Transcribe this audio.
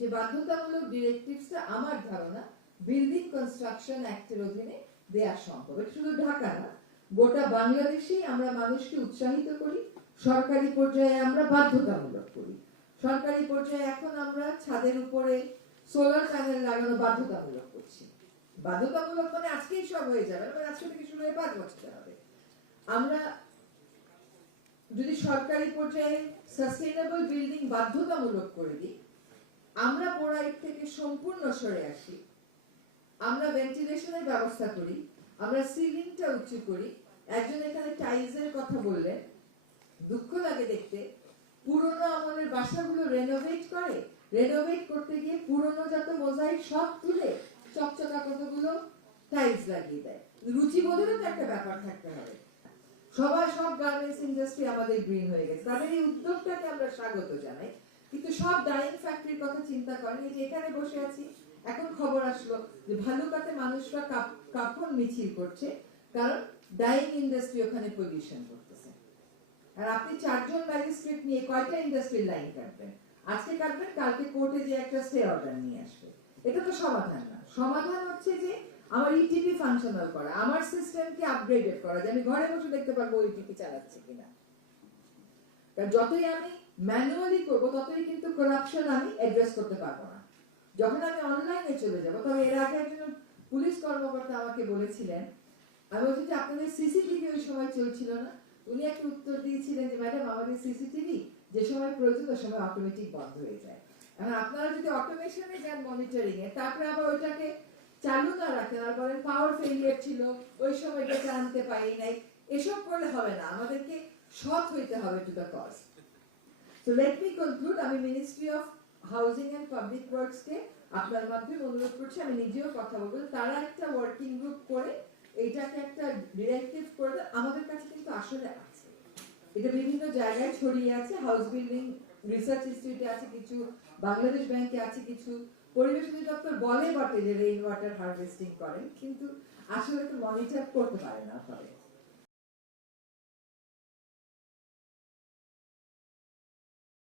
সে বাধ্যতামূলক ডিরেক্টিভসটা আমার ধারণা বিল্ডিং কনস্ট্রাকশন অ্যাক্টের অধীনে দেয়া সম্ভব। শুধু ঢাকা না, গোটা বাংলাদেশেই আমরা মানুষকে উৎসাহিত করি, সরকারি পর্যায়ে আমরা বাধ্যতামূলক করি। সরকারি পর্যায়ে এখন আমরা ছাদের উপরে সোলার প্যানেল লাগানো বাধ্যতামূলক করছি। বাধ্যতামূলক মানে আজকেই সব হয়ে যাবে মানে আজকে থেকে শুরু হয়ে পাঁচ বছর হবে। আমরা যদি সরকারি পর্যায়ে সাস্টেইনেবল বিল্ডিং বাধ্যতামূলক করে দিই আমরা পোড়াইট থেকে সম্পূর্ণ সরে আসি। আমরা ভেন্টিলেশনের ব্যবস্থা করি, আমরা সিলিংটা উঁচু করি। একজন এখানে টাইলসের কথা বললেন। দুঃখ লাগে দেখতে। পুরনো আমলের বাসাগুলো রেনোভেট করে। রেনোভেট করতে গিয়ে পুরনো যত মোজাইক সব তুলে চকচকা কতগুলো টাইলস লাগিয়ে দেয়। রুচি রুচিবোধেরও তো একটা ব্যাপার থাকতে হবে। সবাই সব গার্মেন্টস ইন্ডাস্ট্রি আমাদের গ্রিন হয়ে গেছে। তাদের এই উদ্যোগটাকে আমরা স্বাগত জানাই। কিন্তু সব ডাইং ফ্যাক্টরির কথা চিন্তা করেন। এই যে এখানে বসে আছি, এখন খবর আসলো যে ভালুকাতে মানুষরা কাপড় মিছিল করছে, কারণ ডাইং ইন্ডাস্ট্রি ওখানে পলিউশন করতেছে। আর আপনি চারজন ম্যাজিস্ট্রেট নিয়ে কয়টা ইন্ডাস্ট্রির লাইন কাটবেন? আজকে কাটবেন, কালকে কোর্টে যে একটা স্টে অর্ডার নিয়ে আসবে। এটা তো সমাধান না। সমাধান হচ্ছে যে আমার ইটিপি ফাংশনাল করা, আমার সিস্টেমকে আপগ্রেডেড করা, যে আমি ঘরে বসে দেখতে পারব ইটিপি চালাচ্ছে কিনা। কারণ যতই আমি ম্যানুয়ালি ততই কিন্তু করাপশন আমি অ্যাড্রেস করতে পারব না। যখন আমি অনলাইনে চলে যাব, তবে এর আগে একজন পুলিশ কর্মকর্তা আমাকে বলেছিলেন, আমি বলছি যে আপনাদের সিসিটিভি ওই সময় চলছিল না? উনি একটা উত্তর দিয়েছিলেন যে, ম্যাডাম, আমাদের সিসিটিভি যে সময় প্রয়োজন, ওই সময় অটোমেটিক বন্ধ হয়ে যায়। এখন আপনারা যদি অটোমেশনে যান মনিটরিং এ তারপরে আবার ওইটাকে চালু না রাখেন, আর বলেন পাওয়ার ফেলিয়ার ছিল, ওই সময় এটা জানতে পারি নাই, এসব করলে হবে না। আমাদেরকে সৎ হইতে হবে টু দ্য কস্ট তো লেট মি কনক্লুড আমি ministry of housing and public works কে আপনার মাধ্যমে অনুরোধ করছি। আমি নিজেও কথা বলব তারা একটা ওয়ার্কিং গ্রুপ করে এইটাকে একটা ডিরেক্টিভ করে আমাদের কাছে কিন্তু আসলে আছে। এটা বিভিন্ন জায়গায় ছড়িয়ে আছে। হাউস বিল্ডিং রিসার্চ ইনস্টিটিউটে আছে কিছু বাংলাদেশ ব্যাংকে আছে কিছু। পরিবেশ অধিদপ্তর বলে বটে যে রেইন ওয়াটার হারভেস্টিং করেন। কিন্তু আসলে তো মনিটর করতে পারে না ফলে।